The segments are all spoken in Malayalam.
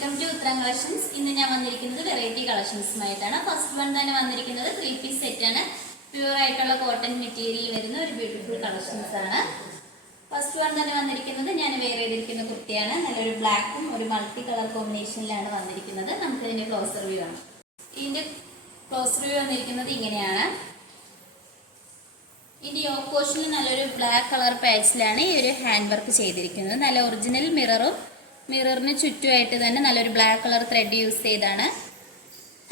വെൽക്കം ടു ഉത്തരം കളക്ഷൻസ്. ഇന്ന് ഞാൻ വന്നിരിക്കുന്നത് വെറൈറ്റി കളക്ഷൻസുമായിട്ടാണ്. ഫസ്റ്റ് വൺ തന്നെ വന്നിരിക്കുന്നത് 3 പീസ് സെറ്റ് ആണ്. പ്യൂർ ആയിട്ടുള്ള കോട്ടൺ മെറ്റീരിയൽ വരുന്ന ഒരു ബ്യൂട്ടിഫുൾ കളക്ഷൻസ് ആണ്. ഫസ്റ്റ് വൺ തന്നെ വന്നിരിക്കുന്നത് ഞാൻ വെയർ ചെയ്തിരിക്കുന്ന കുർത്തിയാണ്. നല്ലൊരു ബ്ലാക്കും ഒരു മൾട്ടി കളർ കോമ്പിനേഷനിലാണ് വന്നിരിക്കുന്നത്. നമുക്ക് ഇതിന്റെ ക്ലോസർ വ്യൂ ആണ്. ഇതിന്റെ ക്ലോസർ വ്യൂ വന്നിരിക്കുന്നത് ഇങ്ങനെയാണ്. ഇതിന്റെ യോക്ക് പോർഷനിൽ നല്ലൊരു ബ്ലാക്ക് കളർ പാച്ചിലാണ് ഈ ഒരു ഹാൻഡ് വർക്ക് ചെയ്തിരിക്കുന്നത്. നല്ല ഒറിജിനൽ മിററിന് ചുറ്റുമായിട്ട് തന്നെ നല്ലൊരു ബ്ലാക്ക് കളർ ത്രെഡ് യൂസ് ചെയ്താണ്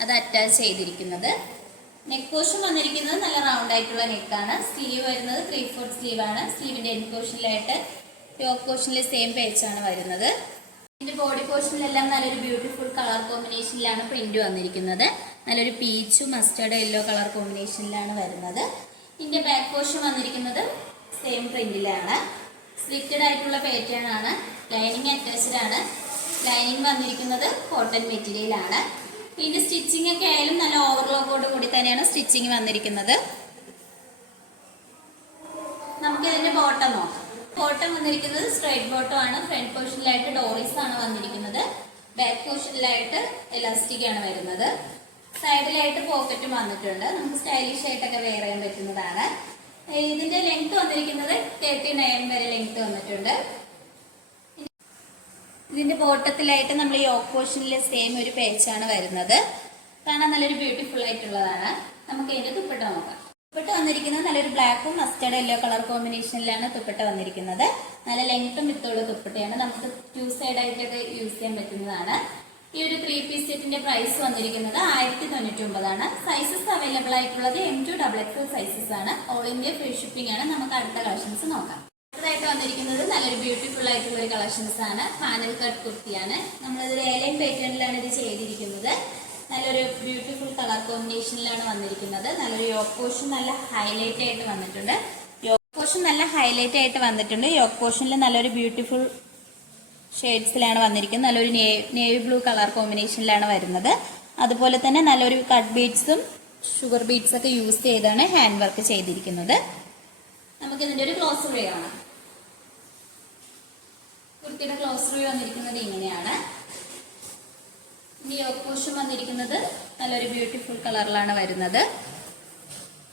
അത് അറ്റാച്ച് ചെയ്തിരിക്കുന്നത്. നെക്ക് പോർഷൻ വന്നിരിക്കുന്നത് നല്ല റൗണ്ട് ആയിട്ടുള്ള നെക്കാണ്. സ്ലീവ് വരുന്നത് 3/4 സ്ലീവ് ആണ്. സ്ലീവിന്റെ എൻഡ് പോർഷനിലായിട്ട് യോക്ക് പോർഷനിൽ സെയിം പേച്ചാണ് വരുന്നത്. ഇതിന്റെ ബോഡി പോർഷനിലെല്ലാം നല്ലൊരു ബ്യൂട്ടിഫുൾ കളർ കോമ്പിനേഷനിലാണ് പ്രിന്റ് വന്നിരിക്കുന്നത്. നല്ലൊരു പീച്ചും മസ്റ്റേർഡ് യെല്ലോ കളർ കോമ്പിനേഷനിലാണ് വരുന്നത്. ഇതിന്റെ ബാക്ക് പോർഷൻ വന്നിരിക്കുന്നത് സെയിം പ്രിന്റിലാണ്. സ്ലിറ്റഡ് ആയിട്ടുള്ള പാറ്റേൺ ആണ്. ലൈനിങ് അറ്റാച്ച്ഡ് ആണ്. ലൈനിങ് വന്നിരിക്കുന്നത് കോട്ടൺ മെറ്റീരിയൽ ആണ്. ഇതിന്റെ സ്റ്റിച്ചിങ് ഒക്കെ ആയാലും നല്ല ഓവർലോക്കോട് കൂടി തന്നെയാണ് സ്റ്റിച്ചിങ് വന്നിരിക്കുന്നത്. നമുക്ക് ഇതിന്റെ ബോട്ടം നോക്കാം. ബോട്ടം വന്നിരിക്കുന്നത് സ്ട്രൈറ്റ് ബോട്ടം ആണ്. ഫ്രണ്ട് പോർഷനിലായിട്ട് ഡോറീസ് ആണ് വന്നിരിക്കുന്നത്. ബാക്ക് പോർഷനിലായിട്ട് എലാസ്റ്റിക് ആണ് വരുന്നത്. സൈഡിലായിട്ട് പോക്കറ്റും വന്നിട്ടുണ്ട്. നമുക്ക് സ്റ്റൈലിഷ് ആയിട്ടൊക്കെ വെയർ ചെയ്യാൻ പറ്റുന്നതാണ്. ഇതിന്റെ ലെങ്ത് വന്നിരിക്കുന്നത് 39 വരെ ലെങ്ത് വന്നിട്ടുണ്ട്. ഇതിന്റെ ബോട്ടത്തിലായിട്ട് നമ്മൾ യോക്ക് പോർഷനിൽ സെയിം ഒരു പേച്ചാണ് വരുന്നത്. കാണാൻ നല്ലൊരു ബ്യൂട്ടിഫുൾ ആയിട്ടുള്ളതാണ്. നമുക്ക് ഇതിന്റെ ദുപ്പട്ട നോക്കാം. ദുപ്പട്ട വന്നിരിക്കുന്നത് നല്ലൊരു ബ്ലാക്കും മസ്റ്റേർഡ് യെല്ലോ കളർ കോമ്പിനേഷനിലാണ് ദുപ്പട്ട വന്നിരിക്കുന്നത്. നല്ല ലെങ്ത്തും വിത്തുള്ള ദുപ്പട്ടയാണ്. നമുക്ക് 2 സൈഡ് ആയിട്ടൊക്കെ യൂസ് ചെയ്യാൻ പറ്റുന്നതാണ്. ഈ ഒരു 3 പീസ് സെറ്റിന്റെ പ്രൈസ് വന്നിരിക്കുന്നത് 1099 ആണ്. സൈസസ് അവൈലബിൾ ആയിട്ടുള്ളത് M2 XXL സൈസസ് ആണ്. ഓൾ ഇന്ത്യ ഫ്രീ ഷിപ്പിംഗ് ആണ്. നമുക്ക് അടുത്ത കളക്ഷൻസ് നോക്കാം. അടുത്തതായിട്ട് വന്നിരിക്കുന്നത് നല്ലൊരു ബ്യൂട്ടിഫുൾ ആയിട്ടുള്ള ഒരു കളക്ഷൻസ് ആണ്. പാനൽ കട്ട് കുർത്തിയാണ്. നമ്മളിതൊരു എലൈൻ പാറ്റേണിലാണ് ഇത് ചെയ്തിരിക്കുന്നത്. നല്ലൊരു ബ്യൂട്ടിഫുൾ കളർ കോമ്പിനേഷനിലാണ് വന്നിരിക്കുന്നത്. നല്ലൊരു യോക്ക് പോർഷൻ നല്ല ഹൈലൈറ്റ് ആയിട്ട് വന്നിട്ടുണ്ട്. യോക്ക് പോർഷനിൽ നല്ലൊരു ബ്യൂട്ടിഫുൾ ഷെയ്ഡ്സിലാണ് വന്നിരിക്കുന്നത്. നല്ലൊരു നേവി ബ്ലൂ കളർ കോമ്പിനേഷനിലാണ് വരുന്നത്. അതുപോലെ തന്നെ നല്ലൊരു കട്ട് ബീഡ്സും ഷുഗർ ബീഡ്സ് ഒക്കെ യൂസ് ചെയ്താണ് ഹാൻഡ് വർക്ക് ചെയ്തിരിക്കുന്നത്. നമുക്ക് ഇതിന്റെ ഒരു ക്ലോസർ വ്യൂ കാണാം. കുർത്തിയുടെ ക്ലോസർ വ്യൂ വന്നിരിക്കുന്നത് ഇങ്ങനെയാണ്. ഈ യോക്ക് പോർഷൻ വന്നിരിക്കുന്നത് നല്ലൊരു ബ്യൂട്ടിഫുൾ കളറിലാണ് വരുന്നത്.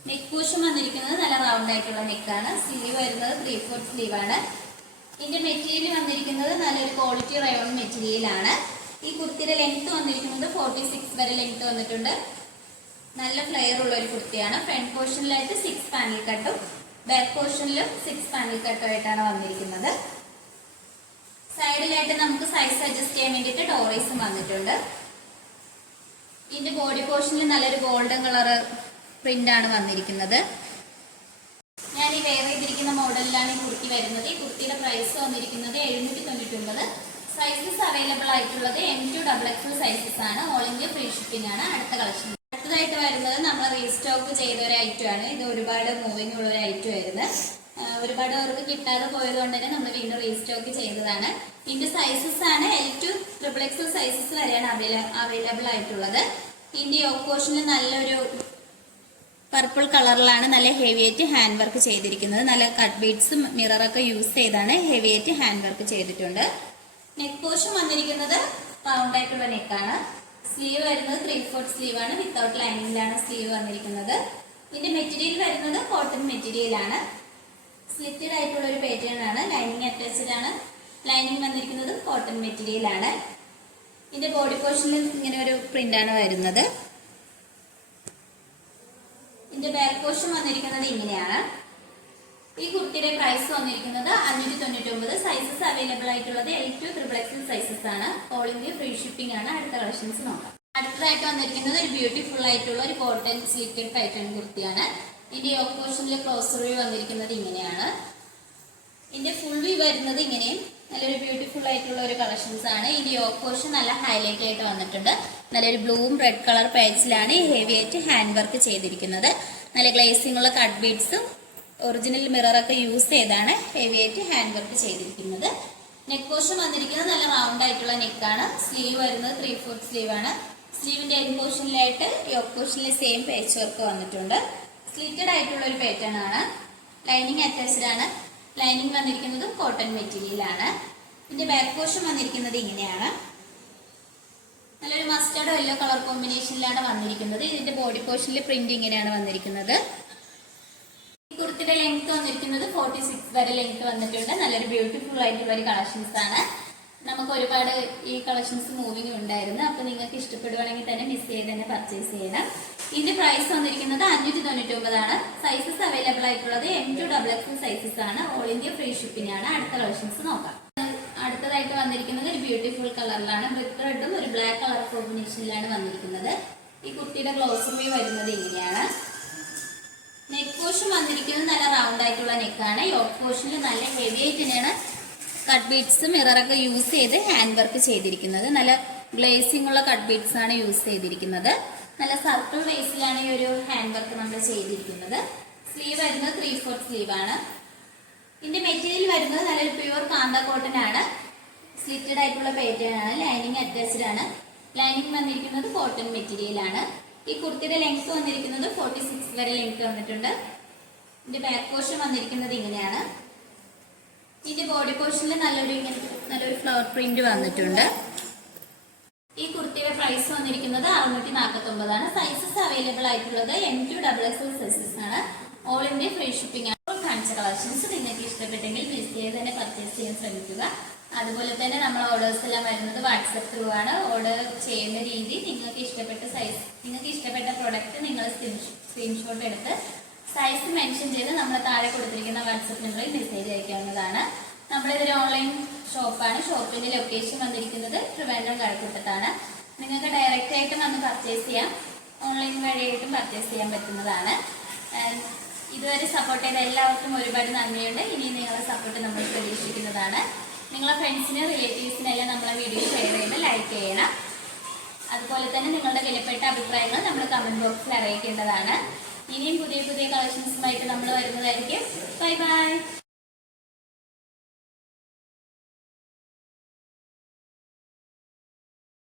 നെക്ക് പോർഷൻ വന്നിരിക്കുന്നത് നല്ല റൗണ്ട് ആയിട്ടുള്ള നെക്കാണ്. സ്ലീവ് വരുന്നത് 3/4 സ്ലീവ് ആണ്. ഇതിന്റെ മെറ്റീരിയൽ വന്നിരിക്കുന്നത് നല്ലൊരു ക്വാളിറ്റി റയോൺ മെറ്റീരിയൽ ആണ്. ഈ കുർത്തിയുടെ ലെങ്ത് വന്നിരിക്കുന്നത് 46 വരെ ലെങ്ത് വന്നിട്ടുണ്ട്. നല്ല ഫ്ലെയർ ഉള്ള ഒരു കുർത്തിയാണ്. ഫ്രണ്ട് പോർഷനിലായിട്ട് 6 പാനൽ കട്ടും ബാക്ക് പോർഷനിലും 6 പാനൽ കട്ടും ആയിട്ടാണ് വന്നിരിക്കുന്നത്. സൈഡിലായിട്ട് നമുക്ക് സൈസ് അഡ്ജസ്റ്റ് ചെയ്യാൻ വേണ്ടിയിട്ട് ഡോറീസും വന്നിട്ടുണ്ട്. ഇതിന്റെ ബോഡി പോർഷനിൽ നല്ലൊരു ഗോൾഡൻ കളർ പ്രിന്റ് ആണ് വന്നിരിക്കുന്നത്. ഞാൻ ഈ വെയർ ചെയ്തിരിക്കുന്ന മോഡലിലാണ് ഈ കുർത്തി വരുന്നത്. ഈ കുർത്തിയുടെ പ്രൈസ് വന്നിരിക്കുന്നത് 799. സൈസസ് അവൈലബിൾ ആയിട്ടുള്ളത് M2 XXL സൈസസ് ആണ്. ഓൾ ഇന്ത്യ ഫ്രീ ഷിപ്പിംഗ് ആണ്. അടുത്ത കളക്ഷൻ അടുത്തതായിട്ട് വരുന്നത് നമ്മൾ റീസ്റ്റോക്ക് ചെയ്ത ഒരു ഐറ്റം ആണ്. ഇത് ഒരുപാട് മൂവിംഗ് ഉള്ള ഒരു ഐറ്റം ആയിരുന്നു. ഒരുപാട് പേർക്ക് കിട്ടാതെ പോയത് കൊണ്ട് തന്നെ നമ്മൾ വീണ്ടും റീസ്റ്റോക്ക് ചെയ്തതാണ്. ഇതിന്റെ സൈസസ് ആണ് L2 XXL സൈസസ് വരെയാണ് അവൈലബിൾ ആയിട്ടുള്ളത്. ഇതിന്റെ യോക്ക് പോർഷനിൽ നല്ലൊരു പർപ്പിൾ കളറിലാണ് നല്ല ഹെവി ആയിട്ട് ഹാൻഡ് വർക്ക് ചെയ്തിരിക്കുന്നത്. നല്ല കട്ട് ബീഡ്സും മിററൊക്കെ യൂസ് ചെയ്താണ് ഹെവി ആയിട്ട് ഹാൻഡ് വർക്ക് ചെയ്തിട്ടുണ്ട്. നെക്ക് പോർഷൻ വന്നിരിക്കുന്നത് റൗണ്ട് ആയിട്ടുള്ള നെക്കാണ്. സ്ലീവ് വരുന്നത് 3/4 സ്ലീവ് ആണ്. വിത്തൗട്ട് ലൈനിങ്ങിലാണ് സ്ലീവ് വന്നിരിക്കുന്നത്. ഇതിന്റെ മെറ്റീരിയൽ വരുന്നത് കോട്ടൺ മെറ്റീരിയൽ ആണ്. സ്ലിറ്റഡ് ആയിട്ടുള്ള ഒരു പാറ്റേൺ ആണ്. ലൈനിങ് അറ്റാച്ച്ഡ് ആണ്. ലൈനിങ് വന്നിരിക്കുന്നത് കോട്ടൺ മെറ്റീരിയൽ ആണ്. ഇതിന്റെ ബോഡി പോർഷനിൽ ഇങ്ങനെ ഒരു പ്രിന്റ് ആണ് വരുന്നത്. ഇതിന്റെ ബാക്ക് പോർഷൻ വന്നിരിക്കുന്നത് ഇങ്ങനെയാണ്. ഈ കുർത്തിയുടെ പ്രൈസ് വന്നിരിക്കുന്നത് 599. സൈസസ് അവൈലബിൾ ആയിട്ടുള്ളത് L2 XXL സൈസസ് ആണ്. ഓൾ ഇന്ത്യ ഫ്രീ ഷിപ്പിംഗ് ആണ്. അടുത്ത കളക്ഷൻസ് നോക്കാം. അടുത്തതായിട്ട് വന്നിരിക്കുന്നത് ഒരു ബ്യൂട്ടിഫുൾ ആയിട്ടുള്ള ഒരു കോട്ടൺ സ്ലിറ്റഡ് പാറ്റേൺ കുർത്തിയാണ്. ഇതിന്റെ യോക്ക് പോർഷനിലെ ക്ലോസർ വ്യൂ വന്നിരിക്കുന്നത് ഇങ്ങനെയാണ്. ഇതിന്റെ ഫുൾ വ്യൂ വരുന്നത് ഇങ്ങനെയും നല്ലൊരു ബ്യൂട്ടിഫുൾ ആയിട്ടുള്ള ഒരു കളക്ഷൻസ് ആണ്. ഇതിന്റെ യോക്ക് പോർഷൻ നല്ല ഹൈലൈറ്റ് ആയിട്ട് വന്നിട്ടുണ്ട്. നല്ലൊരു ബ്ലൂവും റെഡ് കളർ പാച്ചിലാണ് ഈ ഹെവി ആയിട്ട് ഹാൻഡ് വർക്ക് ചെയ്തിരിക്കുന്നത്. നല്ല ഗ്ലേസിംഗ് ഉള്ള കട്ട് ബീഡ്സും ഒറിജിനൽ മിററൊക്കെ യൂസ് ചെയ്താണ് ഹെവി ആയിട്ട് ഹാൻഡ് വർക്ക് ചെയ്തിരിക്കുന്നത്. നെക്ക് പോർഷൻ വന്നിരിക്കുന്നത് നല്ല റൗണ്ട് ആയിട്ടുള്ള നെക്കാണ്. സ്ലീവ് വരുന്നത് 3/4 സ്ലീവ് ആണ്. സ്ലീവിന്റെ എൻഡ് പോർഷനിലായിട്ട് യോക്ക് പോർഷനിലെ സെയിം പേച്ച് വർക്ക് വന്നിട്ടുണ്ട്. സ്ലിറ്റഡ് ആയിട്ടുള്ള ഒരു പാറ്റേൺ ആണ്. ലൈനിങ് അറ്റാച്ച്ഡ് ആണ്. ലൈനിങ് വന്നിരിക്കുന്നത് കോട്ടൺ മെറ്റീരിയൽ ആണ്. ഇതിന്റെ ബാക്ക് പോർഷൻ വന്നിരിക്കുന്നത് ഇങ്ങനെയാണ്. മസ്റ്റാർഡ് യെല്ലോ കളർ കോമ്പിനേഷനിലാണ് വന്നിരിക്കുന്നത്. ഇതിന്റെ ബോഡി പോർഷനിൽ പ്രിന്റ് ഇങ്ങനെയാണ് വന്നിരിക്കുന്നത്. ഈ കുർത്തിയുടെ ലെങ്ത് വന്നിരിക്കുന്നത് 46 വരെ ലെങ്ത് വന്നിട്ടുണ്ട്. നല്ലൊരു ബ്യൂട്ടിഫുൾ ആയിട്ടുള്ള ഒരു കളക്ഷൻസ് ആണ്. നമുക്ക് ഒരുപാട് ഈ കളക്ഷൻസ് മൂവിങ് ഉണ്ടായിരുന്നു. അപ്പൊ നിങ്ങൾക്ക് ഇഷ്ടപ്പെടുവാണെങ്കിൽ തന്നെ മിസ് ചെയ്ത് തന്നെ പർച്ചേസ് ചെയ്യണം. ഇതിന്റെ പ്രൈസ് വന്നിരിക്കുന്നത് 599 ആണ്. സൈസസ് അവൈലബിൾ ആയിട്ടുള്ളത് M2XX സൈസസ് ആണ്. ഓൾ ഇന്ത്യ ഫ്രീ ഷിപ്പിംഗ് ആണ്. അടുത്ത കളക്ഷൻസ് നോക്കാം. അടുത്തതായിട്ട് വന്നിരിക്കുന്നത് ഒരു ബ്യൂട്ടിഫുൾ കളറിലാണ്. ബ്രിക്ക് റെഡും ഒരു ബ്ലാക്ക് കളർ കോമ്പിനേഷനിലാണ് വന്നിരിക്കുന്നത്. ഈ കുർത്തിയുടെ ഗ്ലോസർ വ്യൂ വരുന്നത് ഇങ്ങനെയാണ്. നെക്ക് പോർഷൻ വന്നിരിക്കുന്നത് നല്ല റൗണ്ട് ആയിട്ടുള്ള നെക്കാണ്. യോക്ക് പോർഷനിൽ നല്ല ഹെവി ആയിട്ട് തന്നെയാണ് കട്ട് ബീഡ്സ് മിററൊക്കെ യൂസ് ചെയ്ത് ഹാൻഡ് വർക്ക് ചെയ്തിരിക്കുന്നത്. നല്ല ഗ്ലേസിംഗ് ഉള്ള കട്ട് ബീഡ്സ് ആണ് യൂസ് ചെയ്തിരിക്കുന്നത്. നല്ല സർക്കിൾ ബേസിലാണ് ഈ ഒരു ഹാൻഡ് വർക്ക് നമ്മൾ ചെയ്തിരിക്കുന്നത്. സ്ലീവ് വരുന്നത് 3/4 സ്ലീവ് ആണ്. ഇതിന്റെ മെറ്റീരിയൽ വരുന്നത് നല്ലൊരു പ്യുവർ കാന്ത കോട്ടൺ ആണ്. സ്ലിറ്റഡ് ആയിട്ടുള്ള പാറ്റേൺ ആണ്. ലൈനിങ് അറ്റാച്ച്ഡ് ആണ്. ലൈനിങ് വന്നിരിക്കുന്നത് കോട്ടൺ മെറ്റീരിയൽ ആണ്. ഈ കുർത്തിയുടെ ലെങ്ത് വന്നിരിക്കുന്നത് 46 വരെ ലെങ്ത് വന്നിട്ടുണ്ട്. ഇതിന്റെ ബാക്ക് പോർഷൻ വന്നിരിക്കുന്നത് ഇങ്ങനെയാണ്. ഇതിന്റെ ബോഡി പോർഷനിൽ നല്ലൊരു ഫ്ലവർ പ്രിന്റ് വന്നിട്ടുണ്ട്. ഈ കുർത്തിയുടെ പ്രൈസ് വന്നിരിക്കുന്നത് 649 ആണ്. സൈസസ് അവൈലബിൾ ആയിട്ടുള്ളത് M2XX സൈസസ് ആണ്. ഓൾ ഇന്ത്യ ഫ്രീ ഷിപ്പിംഗ് ആണ്. കാണിച്ച കളക്ഷൻസ് നിങ്ങൾക്ക് ഇഷ്ടപ്പെട്ടെങ്കിൽ മിസ് ചെയ്ത് തന്നെ പർച്ചേസ് ചെയ്യാൻ ശ്രമിക്കുക. അതുപോലെ തന്നെ നമ്മൾ ഓർഡേഴ്സ് എല്ലാം വരുന്നത് വാട്സപ്പ് ത്രൂ ആണ്. ഓർഡർ ചെയ്യുന്ന രീതി നിങ്ങൾക്ക് ഇഷ്ടപ്പെട്ട സൈസ്, നിങ്ങൾക്ക് ഇഷ്ടപ്പെട്ട പ്രൊഡക്റ്റ് നിങ്ങൾ സ്ക്രീൻഷോട്ട് എടുത്ത് സൈസ് മെൻഷൻ ചെയ്ത് നമ്മൾ താഴെ കൊടുത്തിരിക്കുന്ന വാട്സപ്പ് നമ്പറിൽ മെസ്സേജ് അയക്കാവുന്നതാണ്. നമ്മളിതൊരു ഓൺലൈൻ ഷോപ്പാണ്. ഷോപ്പിന്റെ ലൊക്കേഷൻ വന്നിരിക്കുന്നത് ട്രിവാൻഡ്രം കഴക്കൂട്ടത്താണ്. നിങ്ങൾക്ക് ഡയറക്റ്റ് ആയിട്ട് വന്ന് പർച്ചേസ് ചെയ്യാം. ഓൺലൈൻ വഴിയായിട്ടും പർച്ചേസ് ചെയ്യാൻ പറ്റുന്നതാണ്. ഇതുവരെ സപ്പോർട്ട് ചെയ്ത എല്ലാവർക്കും ഒരുപാട് നന്ദിയുണ്ട്. ഇനി നിങ്ങളുടെ സപ്പോർട്ട് നമ്മൾ പ്രതീക്ഷിക്കുന്നതാണ്. നിങ്ങളെ ഫ്രണ്ട്സിനും റിലേറ്റീവ്സിനെല്ലാം നമ്മളെ വീഡിയോ ഷെയർ ചെയ്ത് ലൈക്ക് ചെയ്യണം. അതുപോലെ തന്നെ നിങ്ങളുടെ വിലപ്പെട്ട അഭിപ്രായങ്ങൾ നമ്മൾ കമന്റ് ബോക്സിൽ അറിയിക്കേണ്ടതാണ്. ഇനിയും പുതിയ പുതിയ കളക്ഷൻസുമായിട്ട് നമ്മൾ വരുന്നതായിരിക്കും. Bye bye.